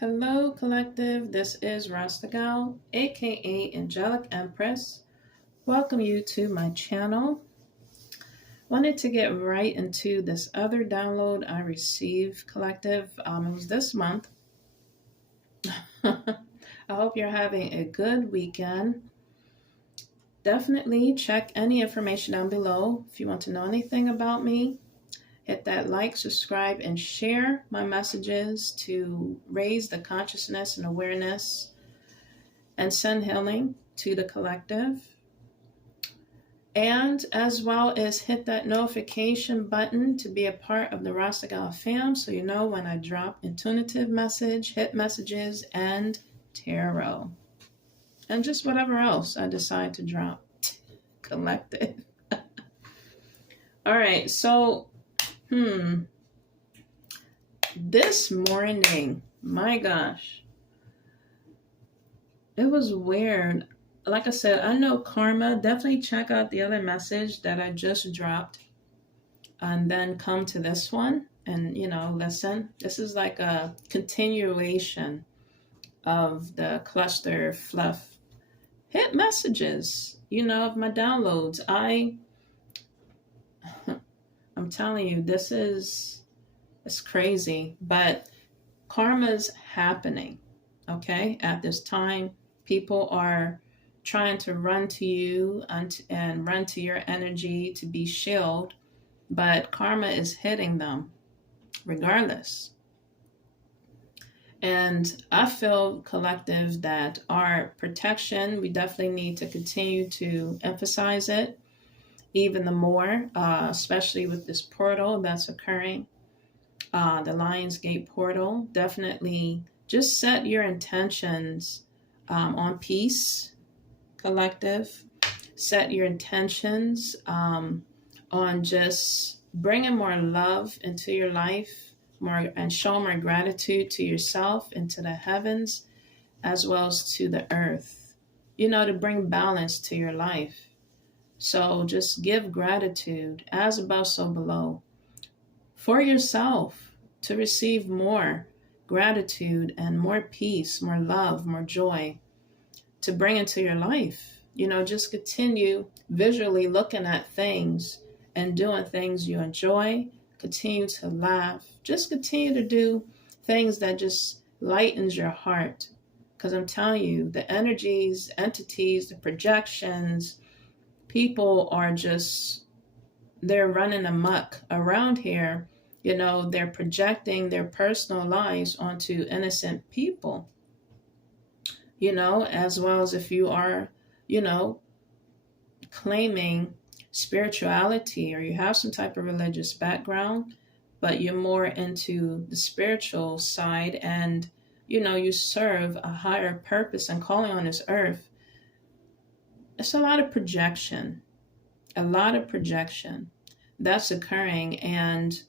Hello, collective. This is Rasta Gal, aka Angelic Empress. Welcome you to my channel. Wanted to get right into this other download I received, collective. It was this month. I hope you're having a good weekend. Definitely check any information down below if you want to know anything about me. Hit that like, subscribe, and share my messages to raise the consciousness and awareness and send healing to the collective. And as well as hit that notification button to be a part of the Rasta Gal fam so you know when I drop intuitive message, hit messages, and tarot. And just whatever else I decide to drop. Collective. All right, so this morning, my gosh, it was weird. Like I said, I know karma. Definitely check out the other message that I just dropped and then come to this one and, listen. This is like a continuation of the cluster fluff hit messages, of my downloads. I'm telling you, it's crazy, but karma's happening, okay? At this time, people are trying to run to you and run to your energy to be shielded, but karma is hitting them regardless. And I feel, collective, that our protection, we definitely need to continue to emphasize it even the more, especially with this portal that's occurring, the Lionsgate portal. Definitely just set your intentions on peace, collective. Set your intentions on just bringing more love into your life, and show more gratitude to yourself and to the heavens, as well as to the earth, to bring balance to your life. So just give gratitude, as above, so below, for yourself, to receive more gratitude and more peace, more love, more joy to bring into your life. Just continue visually looking at things and doing things you enjoy. Continue to laugh. Just continue to do things that just lightens your heart. Because I'm telling you, the energies, entities, the projections, people are they're running amok around here. They're projecting their personal lives onto innocent people, as well as if you are, claiming spirituality or you have some type of religious background, but you're more into the spiritual side and, you serve a higher purpose and calling on this earth. It's a lot of projection that's occurring, and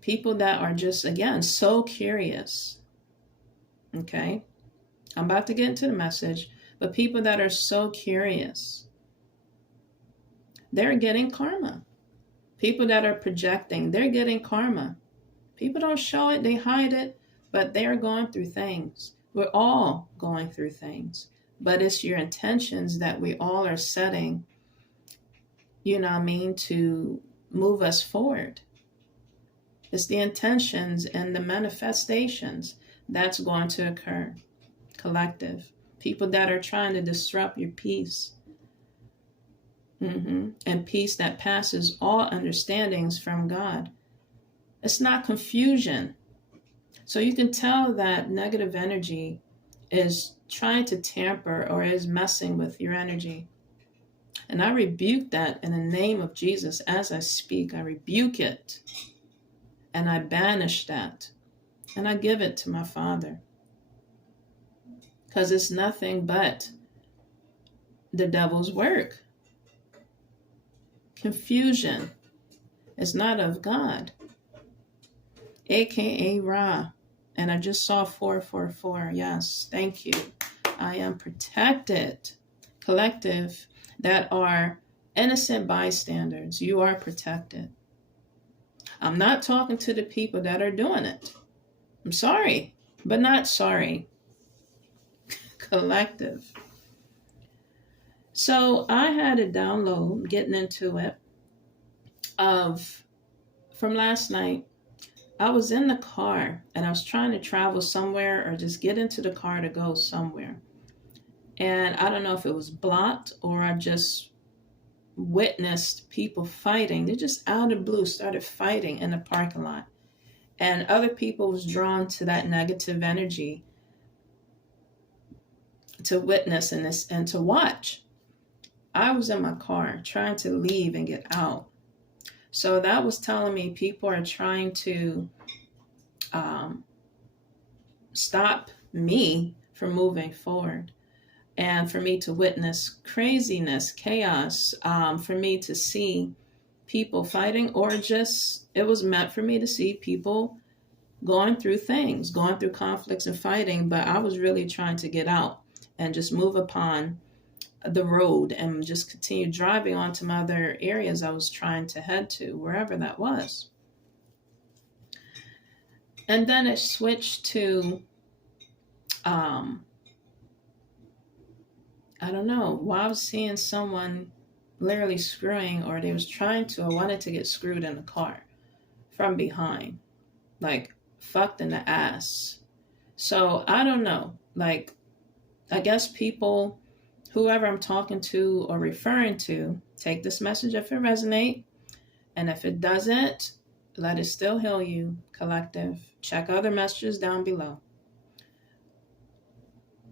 people that are just, again, so curious. Okay, I'm about to get into the message, but people that are so curious, they're getting karma. People that are projecting, they're getting karma. People don't show it, they hide it, but they're going through things. We're all going through things. But it's your intentions that we all are setting, to move us forward. It's the intentions and the manifestations that's going to occur. Collective. People that are trying to disrupt your peace. And peace that passes all understandings from God. It's not confusion. So you can tell that negative energy is trying to tamper or is messing with your energy. And I rebuke that in the name of Jesus as I speak. I rebuke it. And I banish that. And I give it to my Father. Because it's nothing but the devil's work. Confusion is not of God. AKA Ra. And I just saw 444. Yes, thank you. I am protected. Collective that are innocent bystanders. You are protected. I'm not talking to the people that are doing it. I'm sorry. but not sorry. Collective. So I had a download getting into it of from last night. I was in the car and I was trying to travel somewhere or just get into the car to go somewhere. And I don't know if it was blocked or I just witnessed people fighting. They just out of the blue started fighting in the parking lot. And other people was drawn to that negative energy to witness and this and to watch. I was in my car trying to leave and get out. So that was telling me people are trying to stop me from moving forward and for me to witness craziness, chaos, for me to see people fighting, or just it was meant for me to see people going through things, going through conflicts and fighting. But I was really trying to get out and just move upon the road and just continue driving on to my other areas I was trying to head to, wherever that was. And then it switched to, I don't know, while I was seeing someone literally screwing, or they was trying to, I wanted to get screwed in the car from behind, like fucked in the ass. So I don't know, like, I guess people, whoever I'm talking to or referring to, take this message if it resonates. And if it doesn't, let it still heal you, collective. Check other messages down below.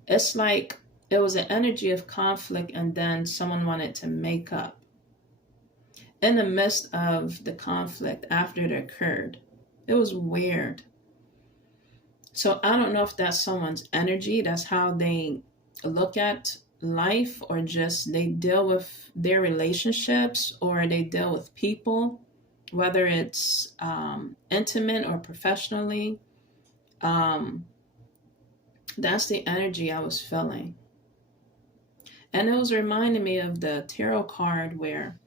It's like it was an energy of conflict and then someone wanted to make up. In the midst of the conflict after it occurred. It was weird. So I don't know if that's someone's energy, that's how they look at life, or just they deal with their relationships, or they deal with people, whether it's intimate or professionally. That's the energy I was feeling. And it was reminding me of the tarot card where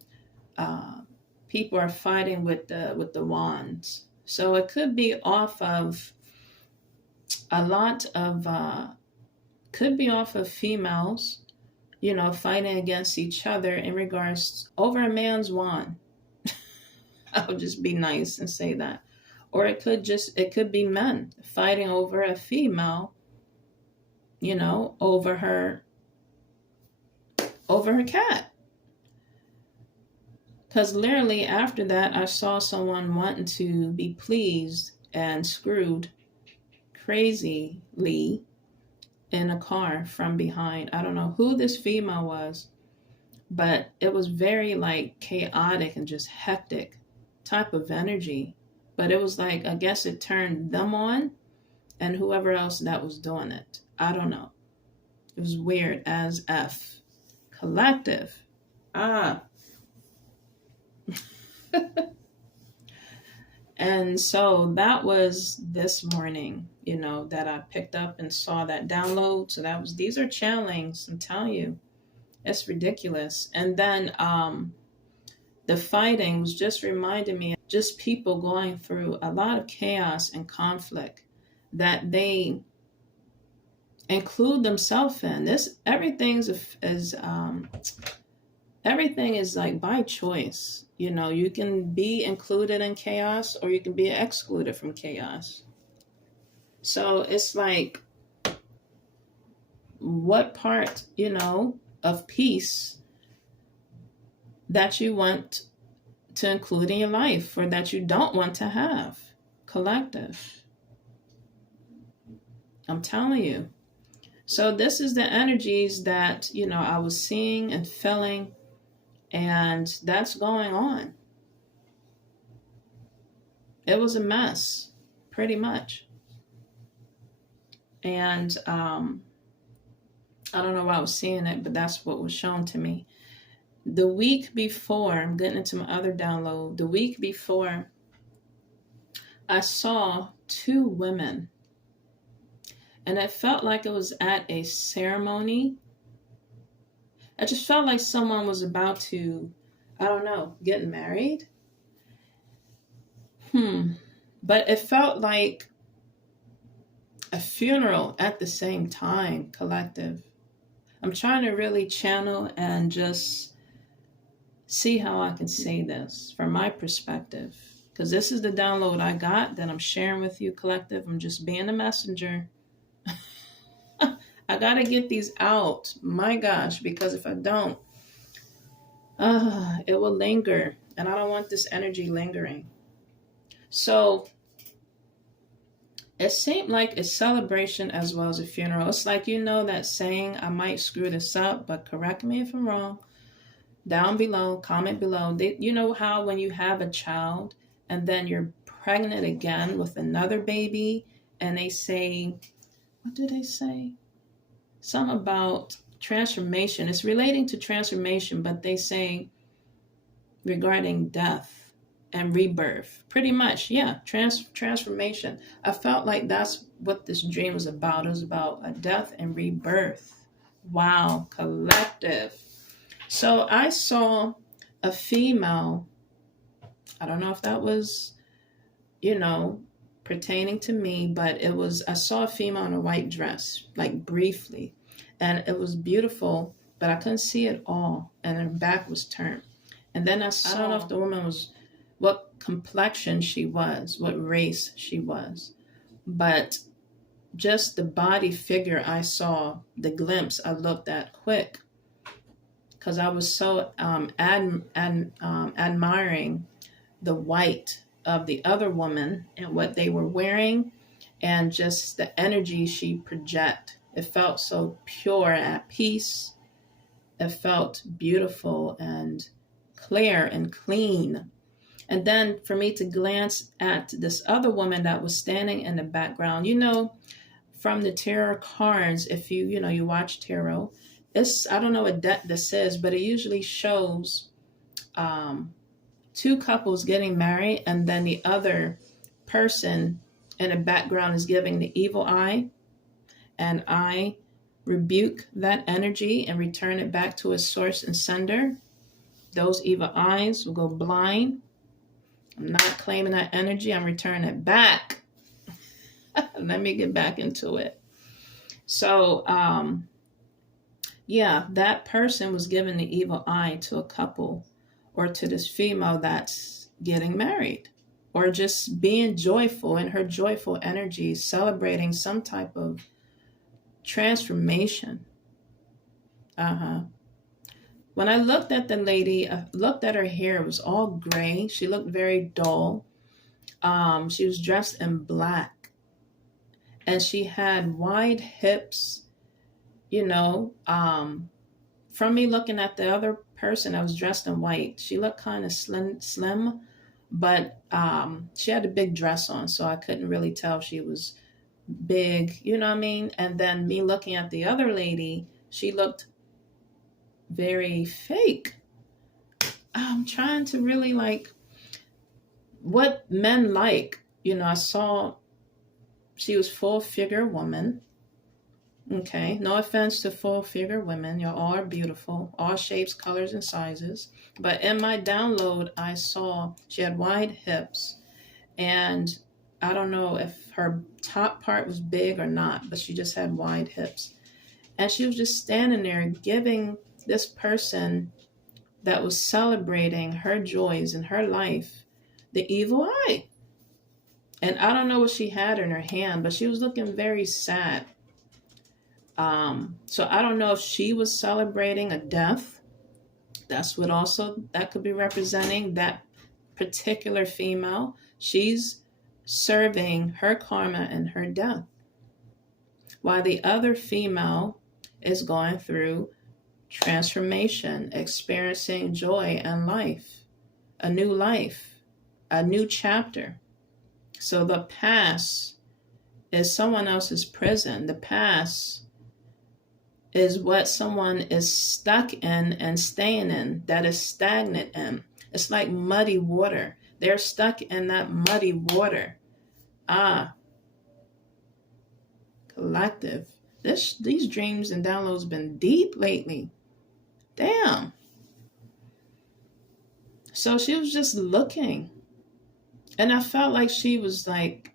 people are fighting with the wands. So it could be off of a lot of could be off of females, fighting against each other in regards over a man's wand. I'll just be nice and say that. Or it could be men fighting over a female, over her cat. Because literally after that, I saw someone wanting to be pleased and screwed crazily in a car from behind. I don't know who this female was, but it was very like chaotic and just hectic type of energy. But it was like, I guess it turned them on and whoever else that was doing it. I don't know. It was weird as F. Collective. And so that was this morning, that I picked up and saw that download. So these are channelings, I'm telling you. It's ridiculous. And then the fighting was just reminding me of just people going through a lot of chaos and conflict that they include themselves in. Everything is like by choice. You can be included in chaos or you can be excluded from chaos. So it's like, what part, of peace that you want to include in your life or that you don't want to have. Collective. I'm telling you. So this is the energies that, I was seeing and feeling, and that's going on. It was a mess, pretty much. And I don't know why I was seeing it, but that's what was shown to me. The week before, I'm getting into my other download. The week before, I saw 2 women. And it felt like it was at a ceremony. I just felt like someone was about to, I don't know, get married. But it felt like a funeral at the same time, collective. I'm trying to really channel and just see how I can say this from my perspective. Because this is the download I got that I'm sharing with you, collective. I'm just being a messenger. I got to get these out. My gosh, because if I don't, it will linger. And I don't want this energy lingering. So it seemed like a celebration as well as a funeral. It's like, you know, that saying, I might screw this up, but correct me if I'm wrong. Down below, comment below. You know how when you have a child and then you're pregnant again with another baby and they say, what do they say? Something about transformation. It's relating to transformation, but they say regarding death and rebirth. Pretty much, yeah, transformation. I felt like that's what this dream was about. It was about a death and rebirth. Wow, collective. So I saw a female, I don't know if that was, you know, pertaining to me, but I saw a female in a white dress, like briefly, and it was beautiful, but I couldn't see it all, and her back was turned. And then I don't know if the woman was, what complexion she was, what race she was, but just the body figure I saw, the glimpse I looked at quick, because I was so admiring the white of the other woman and what they were wearing and just the energy she project. It felt so pure and at peace. It felt beautiful and clear and clean. And then for me to glance at this other woman that was standing in the background, you know, from the tarot cards, if you watch tarot, I don't know what this is, but it usually shows two couples getting married, and then the other person in the background is giving the evil eye, and I rebuke that energy and return it back to its source and sender. Those evil eyes will go blind. I'm not claiming that energy. I'm returning it back. Let me get back into it. So, yeah, that person was giving the evil eye to a couple or to this female that's getting married or just being joyful in her joyful energy, celebrating some type of transformation. When I looked at the lady, I looked at her hair, it was all gray. She looked very dull. She was dressed in black and she had wide hips, you know. From me looking at the other person that was dressed in white, she looked kind of slim, but she had a big dress on, so I couldn't really tell if she was big, you know what I mean? And then me looking at the other lady, she looked very fake. I'm trying to really like what men like. You know, I saw she was full figure woman. Okay, no offense to full figure women. You all are beautiful, all shapes, colors, and sizes. But in my download, I saw she had wide hips, and I don't know if her top part was big or not, but she just had wide hips. And she was just standing there giving this person that was celebrating her joys in her life the evil eye. And I don't know what she had in her hand, but she was looking very sad. So I don't know if she was celebrating a death. That's what also that could be representing that particular female. She's serving her karma and her death, while the other female is going through transformation, experiencing joy and life, a new chapter. So the past is someone else's prison. The past is what someone is stuck in and staying in, that is stagnant in. It's like muddy water. They're stuck in that muddy water. Collective. These dreams and downloads been deep lately. Damn. So she was just looking. And I felt like she was like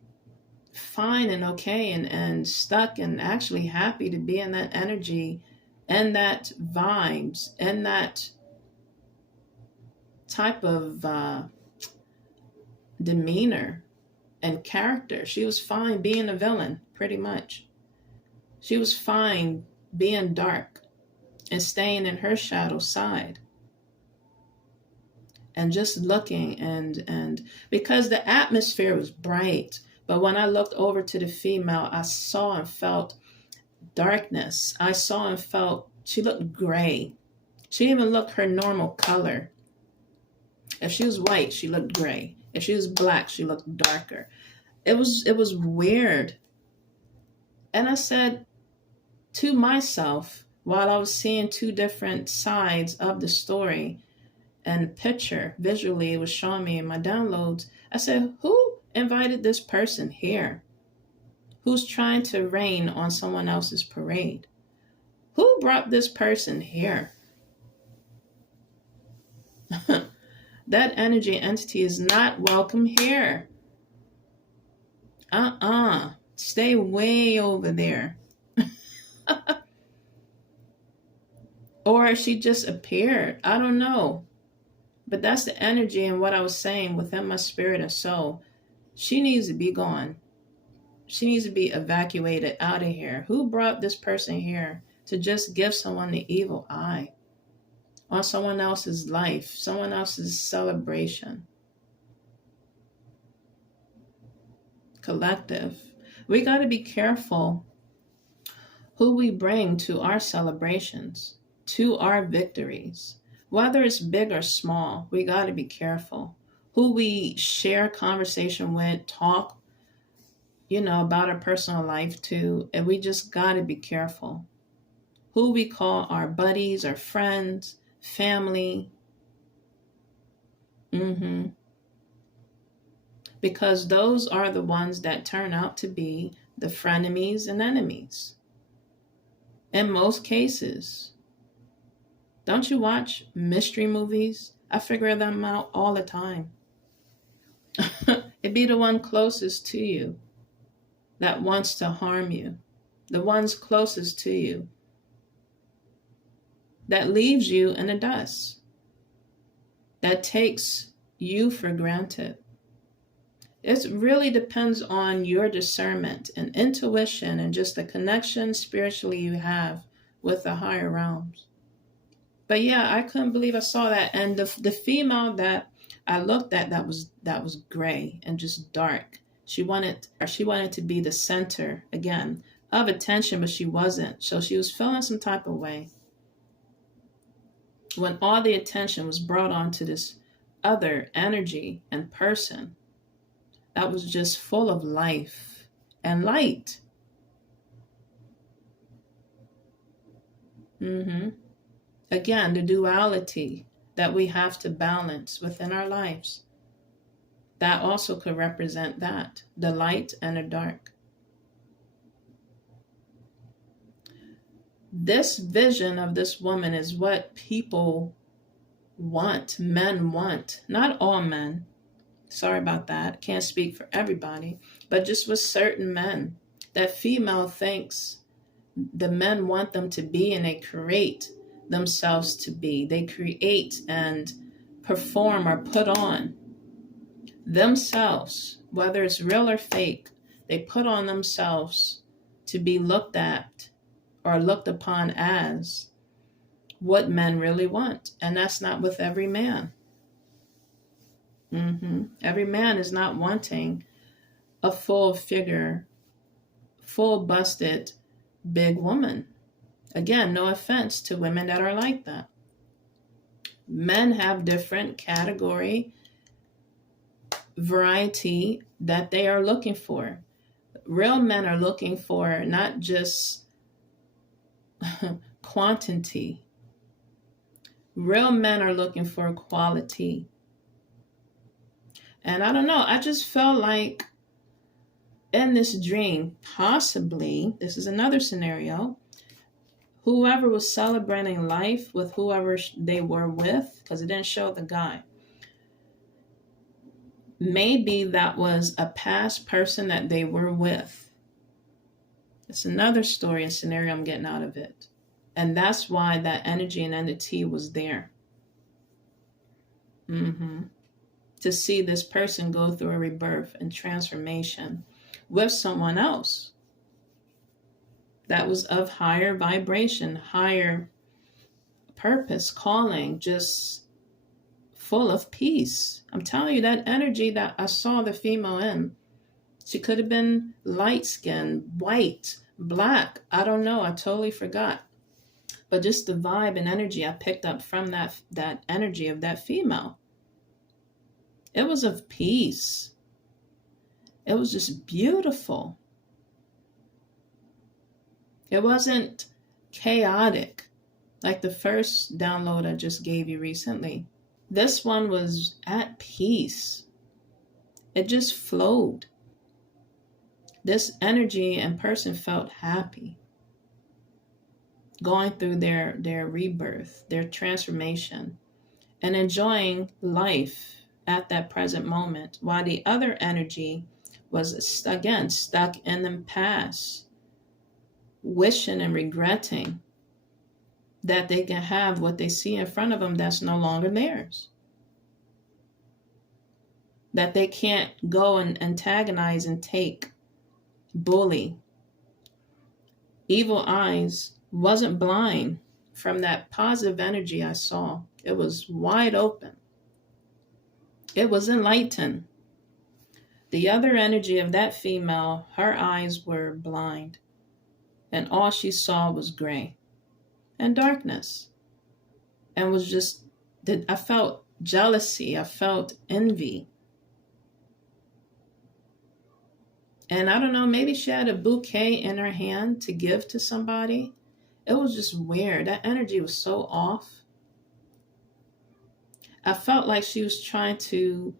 fine and okay and stuck and actually happy to be in that energy and that vibes and that type of demeanor and character. She was fine being a villain, pretty much. She was fine being dark and staying in her shadow side and just looking and because the atmosphere was bright, but when I looked over to the female, I saw and felt darkness. I saw and felt she looked gray. She didn't even looked her normal color. If she was white, she looked gray. If she was black, she looked darker. It was weird. And I said to myself, while I was seeing two different sides of the story and picture, visually it was showing me in my downloads, I said, who invited this person here? Who's trying to rain on someone else's parade? Who brought this person here? That energy entity is not welcome here. Stay way over there. Or she just appeared. I don't know. But that's the energy and what I was saying within my spirit and soul. She needs to be gone. She needs to be evacuated out of here. Who brought this person here to just give someone the evil eye on someone else's life, someone else's celebration? Collective. We got to be careful who we bring to our celebrations, to our victories. Whether it's big or small, we got to be careful who we share conversation with, talk, about our personal life to, and we just got to be careful who we call our buddies, our friends, family. Because those are the ones that turn out to be the frenemies and enemies. In most cases. Don't you watch mystery movies? I figure them out all the time. It'd be the one closest to you that wants to harm you. The ones closest to you that leaves you in the dust. That takes you for granted. It really depends on your discernment and intuition and just the connection spiritually you have with the higher realms. But yeah, I couldn't believe I saw that. And the female that I looked at that was gray and just dark. She wanted to be the center again of attention, but she wasn't. So she was feeling some type of way when all the attention was brought onto this other energy and person that was just full of life and light. Again, the duality that we have to balance within our lives. That also could represent that, the light and the dark. This vision of this woman is what people want, men want. Not all men. Sorry about that. Can't speak for everybody. But just with certain men, that female thinks the men want them to be, and they create themselves to be. They create and perform or put on themselves, whether it's real or fake. They put on themselves to be looked at or looked upon as what men really want. And that's not with every man. Every man is not wanting a full figure, full busted, big woman. Again, no offense to women that are like that. Men have different category, variety that they are looking for. Real men are looking for not just quantity. Real men are looking for quality. And I don't know, I just felt like in this dream, possibly, this is another scenario, whoever was celebrating life with whoever they were with, because it didn't show the guy, Maybe that was a past person that they were with. It's another story and scenario I'm getting out of it. And that's why that energy and entity was there. To see this person go through a rebirth and transformation with someone else that was of higher vibration, higher purpose, calling, just full of peace. I'm telling you, that energy that I saw the female in, she could have been light skinned, white, black. I don't know. I totally forgot. But just the vibe and energy I picked up from that energy of that female. It was of peace. It was just beautiful. It wasn't chaotic like the first download I just gave you recently. This one was at peace. It just flowed. This energy and person felt happy, going through their rebirth, their transformation, and enjoying life at that present moment, while the other energy was, again, stuck in the past, wishing and regretting that they can have what they see in front of them that's no longer theirs. That they can't go and antagonize and take, bully. Evil eyes wasn't blind from that positive energy I saw. It was wide open. It was enlightened. The other energy of that female, her eyes were blind, and all she saw was gray and darkness. And was just, I felt jealousy, I felt envy. And I don't know, maybe she had a bouquet in her hand to give to somebody. It was just weird. That energy was so off. I felt like she was trying to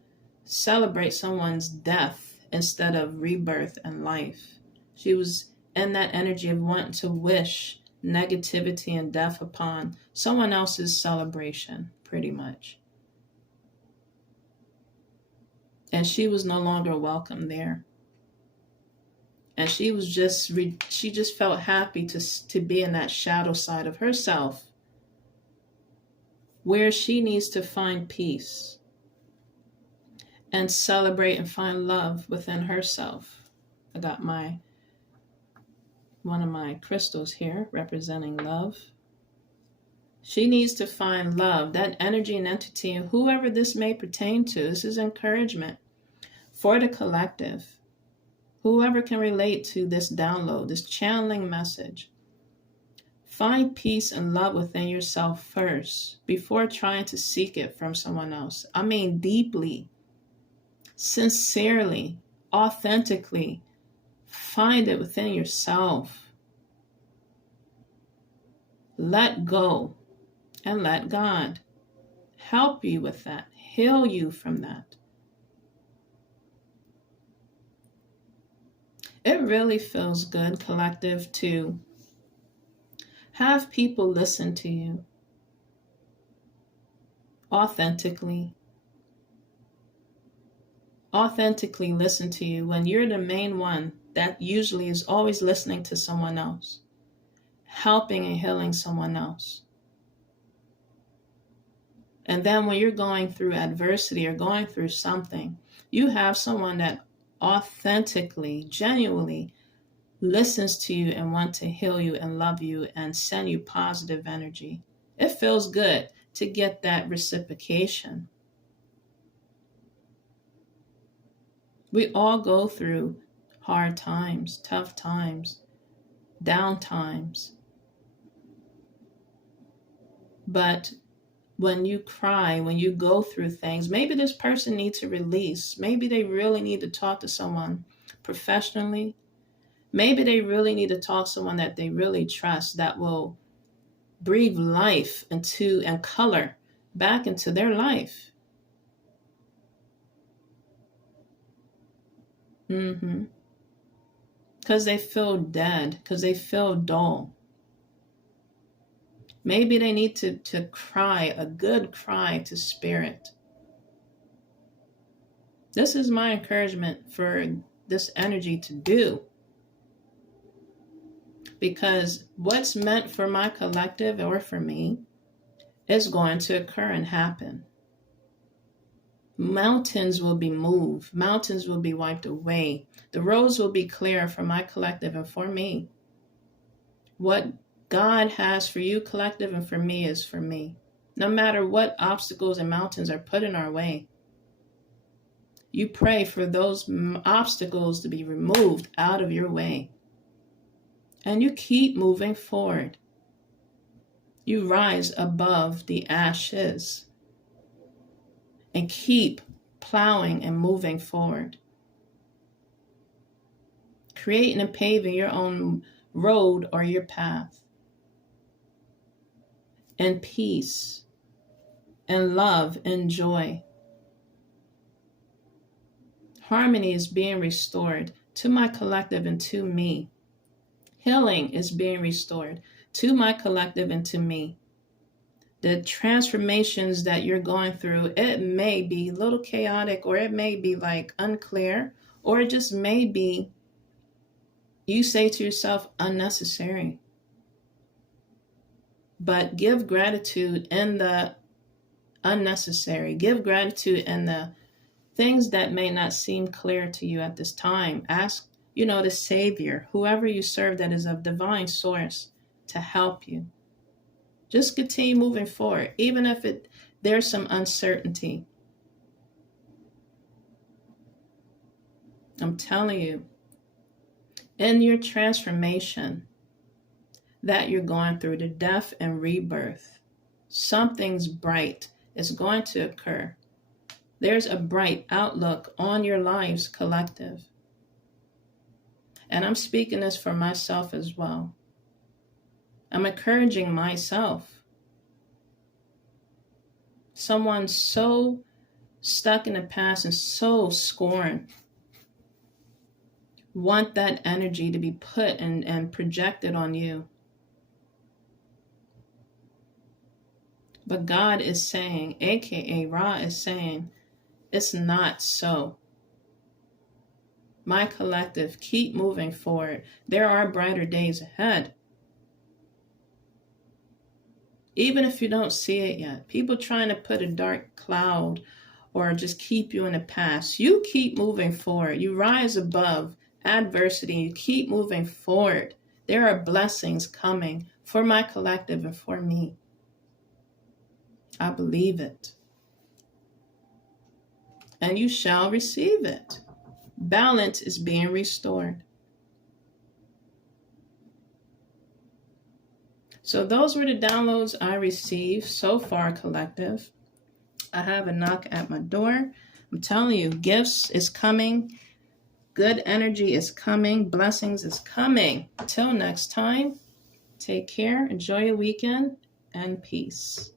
celebrate someone's death instead of rebirth and life. She was in that energy of wanting to wish negativity and death upon someone else's celebration, pretty much. And she was no longer welcome there. And she was she just felt happy to be in that shadow side of herself, where she needs to find peace and celebrate and find love within herself. I got one of my crystals here representing love. She needs to find love, that energy and entity, and whoever this may pertain to. This is encouragement for the collective. Whoever can relate to this download, this channeling message. Find peace and love within yourself first before trying to seek it from someone else. I mean, deeply, sincerely, authentically. Find it within yourself. Let go and let God help you with that, heal you from that. It really feels good, collective, to have people listen to you authentically. Authentically listen to you when you're the main one that usually is always listening to someone else, helping and healing someone else. And then when you're going through adversity or going through something, you have someone that authentically, genuinely listens to you and wants to heal you and love you and send you positive energy. It feels good to get that reciprocation. We all go through hard times, tough times, down times. But when you cry, when you go through things, maybe this person needs to release. Maybe they really need to talk to someone professionally. Maybe they really need to talk to someone that they really trust, that will breathe life into and color back into their life. Because they feel dead, because they feel dull. Maybe they need to cry, a good cry to spirit. This is my encouragement for this energy to do. Because what's meant for my collective or for me is going to occur and happen. Mountains will be moved. Mountains will be wiped away. The roads will be clear for my collective and for me. What God has for you, collective, and for me is for me. No matter what obstacles and mountains are put in our way, you pray for those obstacles to be removed out of your way. And you keep moving forward. You rise above the ashes and keep plowing and moving forward. Creating and paving your own road or your path. And peace and love and joy. Harmony is being restored to my collective and to me. Healing is being restored to my collective and to me. The transformations that you're going through, it may be a little chaotic, or it may be like unclear, or it just may be, you say to yourself, unnecessary. But give gratitude in the unnecessary. Give gratitude in the things that may not seem clear to you at this time. Ask, the Savior, whoever you serve that is of divine source, to help you. Just continue moving forward, even if there's some uncertainty. I'm telling you, in your transformation that you're going through, the death and rebirth, something's bright is going to occur. There's a bright outlook on your lives, collective. And I'm speaking this for myself as well. I'm encouraging myself. Someone so stuck in the past and so scorned. Want that energy to be put and projected on you. But God is saying, aka Ra is saying, it's not so. My collective, keep moving forward. There are brighter days ahead. Even if you don't see it yet, people trying to put a dark cloud or just keep you in the past, you keep moving forward. You rise above adversity. You keep moving forward. There are blessings coming for my collective and for me. I believe it. And you shall receive it. Balance is being restored. So those were the downloads I received so far, collective. I have a knock at my door. I'm telling you, gifts is coming. Good energy is coming. Blessings is coming. Till next time, take care. Enjoy your weekend and peace.